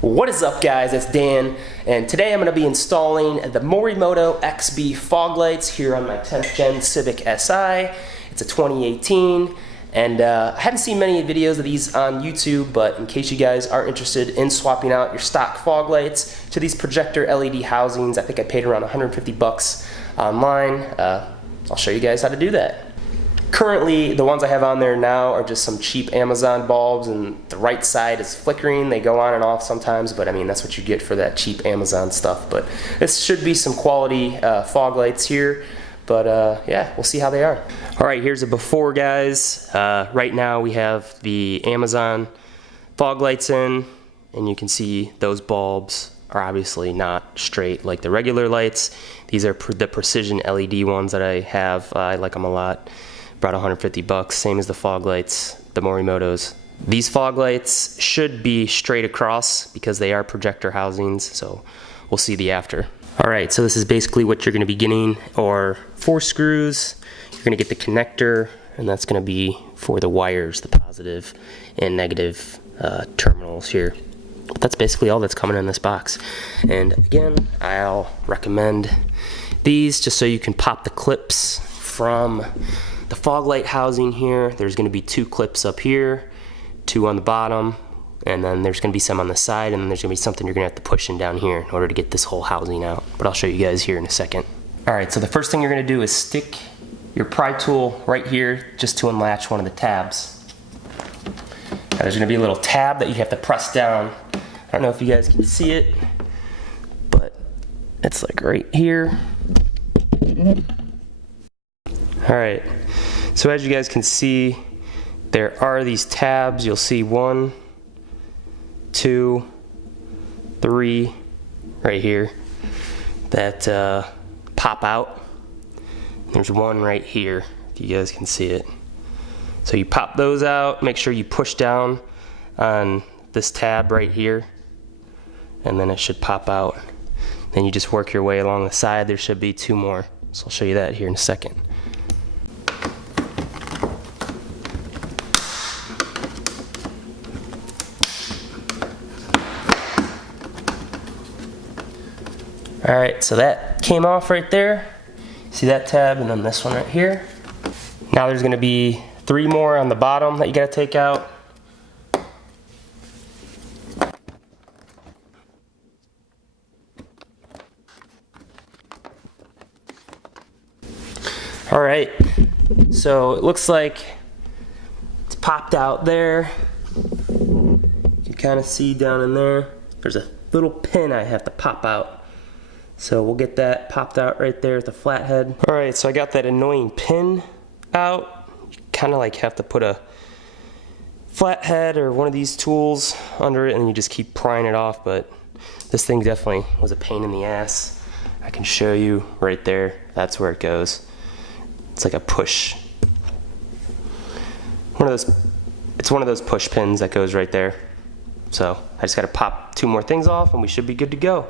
What is up, guys? It's Dan, and today I'm going to be installing the Morimoto XB fog lights here on my 10th gen Civic Si. It's a 2018, and I haven't seen many videos of these on YouTube, but in case you guys are interested in swapping out your stock fog lights to these projector LED housings, I think I paid around 150 bucks online. I'll show you guys how to do that. Currently, the ones I have on there now are just some cheap Amazon bulbs, and the right side is flickering. They go on and off sometimes, but I mean, that's what you get for that cheap Amazon stuff. But this should be some quality fog lights here, but yeah, we'll see how they are. All right, here's a before, guys. Right now we have the Amazon fog lights in, and you can see those bulbs are obviously not straight like the regular lights. These are the precision LED ones that I have. I like them a lot. About 150 bucks, same as the fog lights, the Morimotos. These fog lights should be straight across because they are projector housings, so we'll see the after. All right, so this is basically what you're gonna be getting, or 4 screws. You're gonna get the connector, and that's gonna be for the wires, the positive and negative terminals here. But that's basically all that's coming in this box. And again, I'll recommend these just so you can pop the clips from the fog light housing here. There's going to be 2 clips up here, 2 on the bottom, and then there's going to be some on the side, and then there's going to be something you're going to have to push in down here in order to get this whole housing out. But I'll show you guys here in a second. Alright, so the first thing you're going to do is stick your pry tool right here just to unlatch one of the tabs. Now, there's going to be a little tab that you have to press down. I don't know if you guys can see it, but it's like right here. Alright, so as you guys can see, there are these tabs. You'll see 1, 2, 3 right here that pop out. There's 1 right here, if you guys can see it. So you pop those out, make sure you push down on this tab right here, and then it should pop out. Then you just work your way along the side. There should be 2 more, so I'll show you that here in a second. Alright, so that came off right there. See that tab, and then this one right here. Now there's going to be 3 more on the bottom that you got to take out. Alright, so it looks like it's popped out there. You can kind of see down in there. There's a little pin I have to pop out. So we'll get that popped out right there at the flathead. Alright, so I got that annoying pin out. You kind of like have to put a flathead or one of these tools under it, and you just keep prying it off, but this thing definitely was a pain in the ass. I can show you right there. That's where it goes. It's like a push. It's one of those push pins that goes right there. So I just got to pop 2 more things off, and we should be good to go.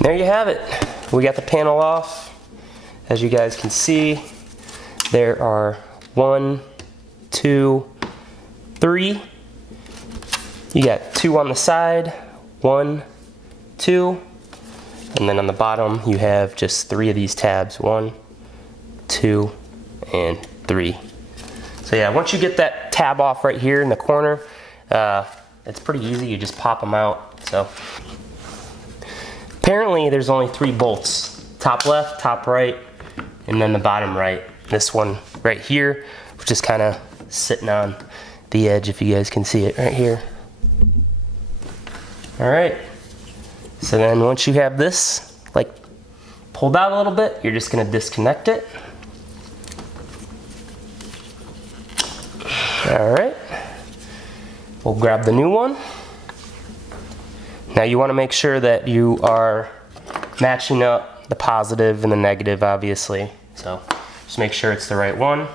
There you have it. We got the panel off. As you guys can see, there are 1, 2, 3. You got 2 on the side, 1, 2, and then on the bottom you have just 3 of these tabs, 1, 2, and 3. So yeah, once you get that tab off right here in the corner, it's pretty easy. You just pop them out. So apparently there's only 3 bolts, top left, top right, and then the bottom right. This one right here, which is kind of sitting on the edge, if you guys can see it right here. All right, so then once you have this like pulled out a little bit, you're just gonna disconnect it. All right, we'll grab the new one. Now you want to make sure that you are matching up the positive and the negative, obviously. So just make sure it's the right one.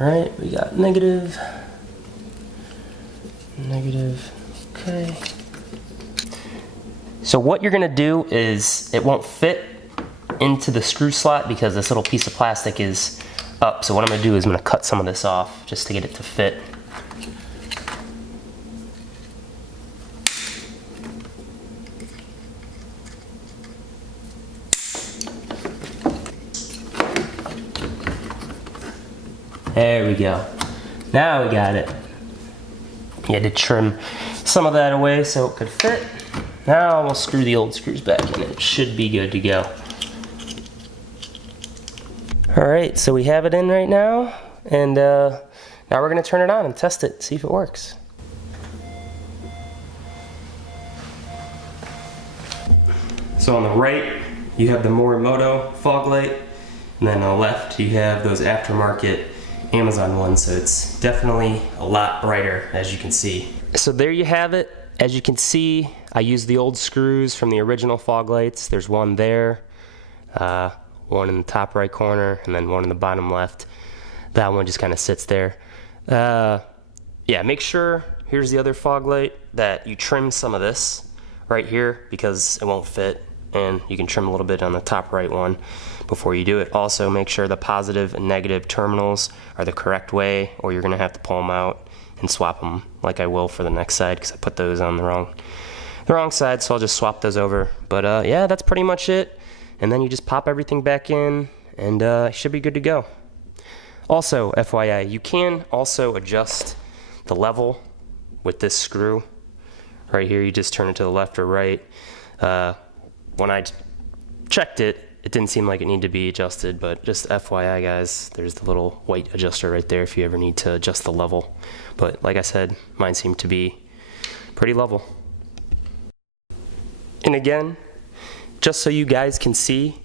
All right, we got negative, negative, okay. So what you're gonna do is, it won't fit into the screw slot because this little piece of plastic is up. So what I'm gonna do is I'm gonna cut some of this off just to get it to fit. There we go. Now we got it. You had to trim some of that away so it could fit. Now we'll screw the old screws back in. It should be good to go. All right, so we have it in right now, and now we're gonna turn it on and test it, see if it works. So on the right, you have the Morimoto fog light, and then on the left, you have those aftermarket Amazon ones, so it's definitely a lot brighter, as you can see. So there you have it. As you can see, I used the old screws from the original fog lights. There's one there, one in the top right corner, and then one in the bottom left. That one just kind of sits there. Yeah, make sure, here's the other fog light, that you trim some of this right here because it won't fit, and you can trim a little bit on the top right one before you do it. Also, make sure the positive and negative terminals are the correct way, or you're gonna have to pull them out and swap them like I will for the next side because I put those on the wrong side, so I'll just swap those over. But yeah, that's pretty much it. And then you just pop everything back in, and it should be good to go. Also, FYI, you can also adjust the level with this screw. Right here, you just turn it to the left or right. When I checked it, it didn't seem like it needed to be adjusted, but just FYI guys, there's the little white adjuster right there if you ever need to adjust the level. But like I said, mine seemed to be pretty level. And again, just so you guys can see,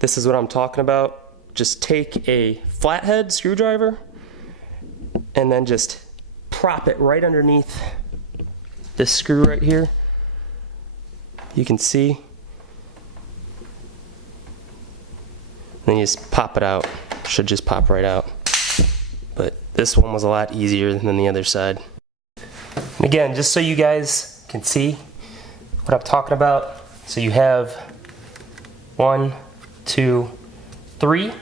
this is what I'm talking about. Just take a flathead screwdriver and then just prop it right underneath this screw right here. You can see. Then you just pop it out. Should just pop right out. But this one was a lot easier than the other side. And again, just so you guys can see what I'm talking about. So you have 1, 2, 3.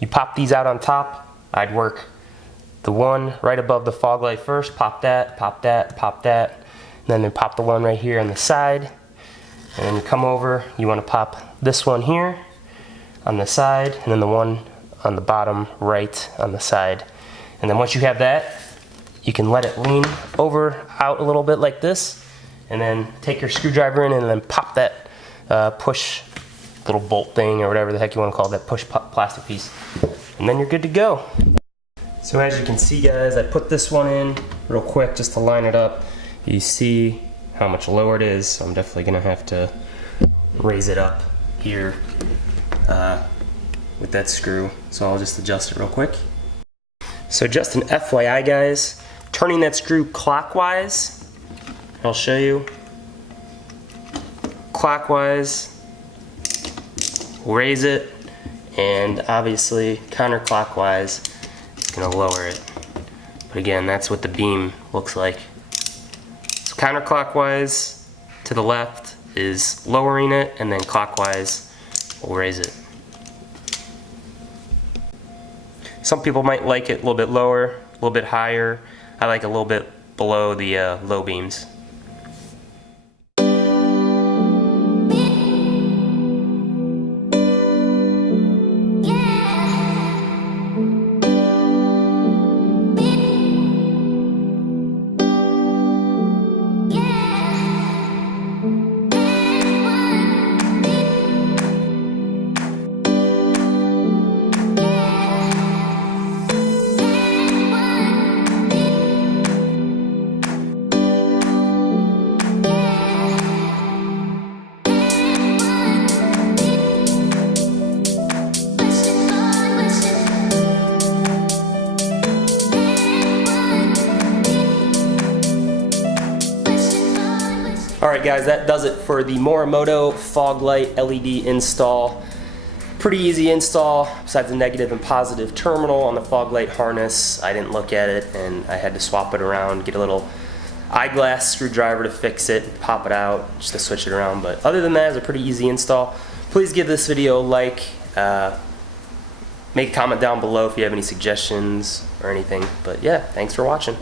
You pop these out on top. I'd work the one right above the fog light first. Pop that, pop that, pop that. And then pop the one right here on the side. And then you come over, you want to pop this one here on the side, and then the one on the bottom right on the side. And then once you have that, you can let it lean over out a little bit like this, and then take your screwdriver in and then pop that push little bolt thing or whatever the heck you want to call it, that push plastic piece. And then you're good to go. So as you can see guys, I put this one in real quick just to line it up. You see how much lower it is, so I'm definitely gonna have to raise it up here with that screw. So I'll just adjust it real quick. So just an FYI guys, turning that screw clockwise, I'll show you. Clockwise, raise it, and obviously counterclockwise, it's gonna lower it. But again, that's what the beam looks like. So counterclockwise to the left is lowering it, and then clockwise will raise it. Some people might like it a little bit lower, a little bit higher. I like a little bit below the low beams. Alright guys, that does it for the Morimoto fog light LED install. Pretty easy install, besides the negative and positive terminal on the fog light harness. I didn't look at it and I had to swap it around, get a little eyeglass screwdriver to fix it, pop it out, just to switch it around. But other than that, it's a pretty easy install. Please give this video a like. Make a comment down below if you have any suggestions or anything. But yeah, thanks for watching.